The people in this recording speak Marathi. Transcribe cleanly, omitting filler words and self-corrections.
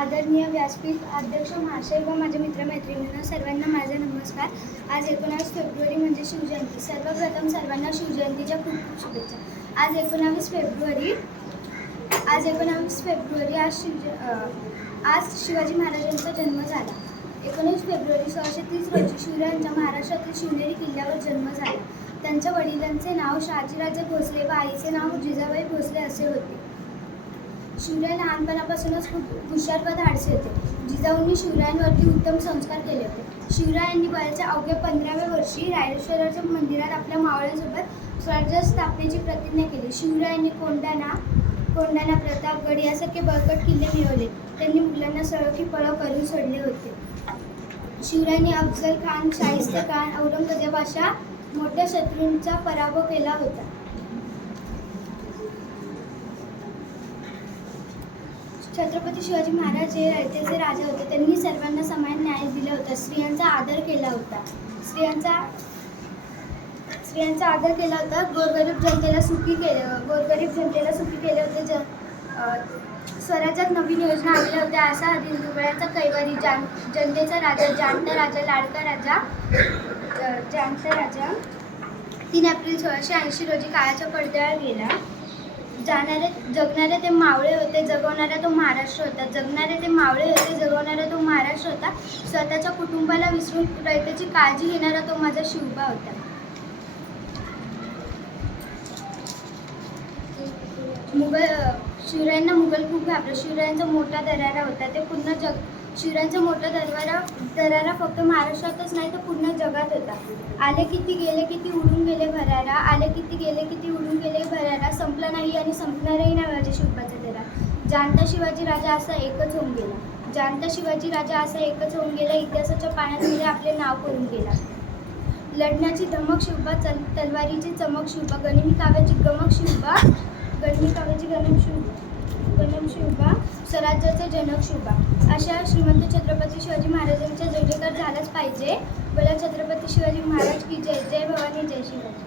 आदरणीय व्यासपीठ अध्यक्ष महाशय व माझ्या मित्रमैत्रिणींना सर्वांना माझा नमस्कार. आज 19 फेब्रुवारी म्हणजे शिवजयंती. सर्वप्रथम सर्वांना शिवजयंतीच्या खूप खूप शुभेच्छा. आज 19 फेब्रुवारी आज शिवाजी महाराजांचा जन्म झाला. 19 फेब्रुवारी 1630 रोजी शिवरायांच्या महाराष्ट्रातील शिवनेरी किल्ल्यावर जन्म झाला. त्यांच्या वडिलांचे नाव शहाजीराजे भोसले व आईचे नाव जिजाबाई भोसले असे होते. शिवराय लहानपणापासूनच खूप हुशार व धाडसी होते. जिजाऊंनी शिवरायांवरती उत्तम संस्कार केले होते. शिवरायांनी वयाच्या अवघ्या 15व्या वर्षी रायरेश्वराच्या मंदिरात आपल्या मावळ्यांसोबत स्वराज्य स्थापनेची प्रतिज्ञा केली. शिवरायांनी कोंढाणा, प्रतापगड यासारखे बळकट किल्ले मिळवले. त्यांनी मुघलांना सरळ की पळव करून सोडले होते. शिवरायांनी अफजल खान, शाहिस्ते खान, औरंगजेब अशा मोठ्या शत्रूंचा पराभव केला होता. छत्रपती शिवाजी महाराज हे रयतेचे राजा होते. त्यांनी सर्वांना समान न्याय दिला होता. स्त्रियांचा आदर केला होता. गोरगरीब जनतेला सुखी केले होते. स्वराज्यात नवीन योजना आणल्या होत्या. असा दिनदुबळ्यांचा कैवारी, जनतेचा राजा, जाणता राजा, लाडका राजा, 3 एप्रिल 1680 रोजी काळाच्या पडद्यावर गेला. जगणारे ते मावळे होते, जगवणारा तो महाराष्ट्र होता. स्वतःच्या कुटुंबाला विसरून रयतेची काळजी घेणारा तो माझा शिवबा होता. शिवरायांना मुघल खूप घाबरले. शिवरायांचा मोठा दरारा होता. शिवरायांचा मोठा दरारा फक्त महाराष्ट्रातच नाही तर पूर्ण जगात होता. आले किती गेले किती उडून गेले भरारा, संपला नाही आणि संपणारही नाही माझ्या शिवबाचा दरारा. जाणता शिवाजी राजा असा एकच होऊन गेला. इतिहासाच्या पाण्यात आपले नाव करून गेला. लढण्याची धमक शिवबा, तलवारीची चमक शिवबा, गनिमी काव्याची गणक शिवबा, स्वराज्याचे जनक शिवबा. अशा श्रीमंत छत्रपती शिवाजी महाराजांचा जयजयकार झालाच पाहिजे. बोला छत्रपती शिवाजी महाराज की जय. जय भवानी, जय शिवाजी.